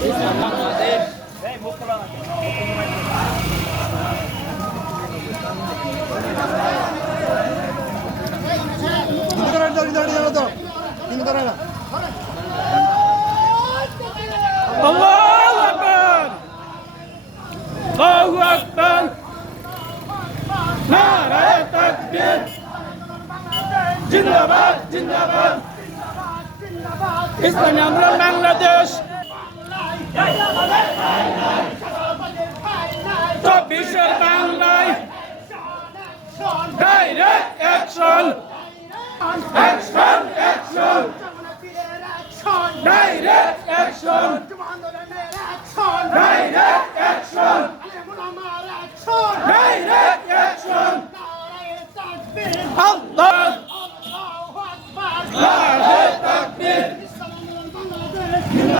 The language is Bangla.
বাংলাদেশ আল্লাহু আকবার আল্লাহু আকবার নারায়ে তাকবীর জিন্দাবাদ জিন্দাবাদ ইসলামী আন্দোলন বাংলাদেশ 24 বাংলায় direct action action action direct action direct action direct action আল্লাহু আকবার নারায়ে তাকবীর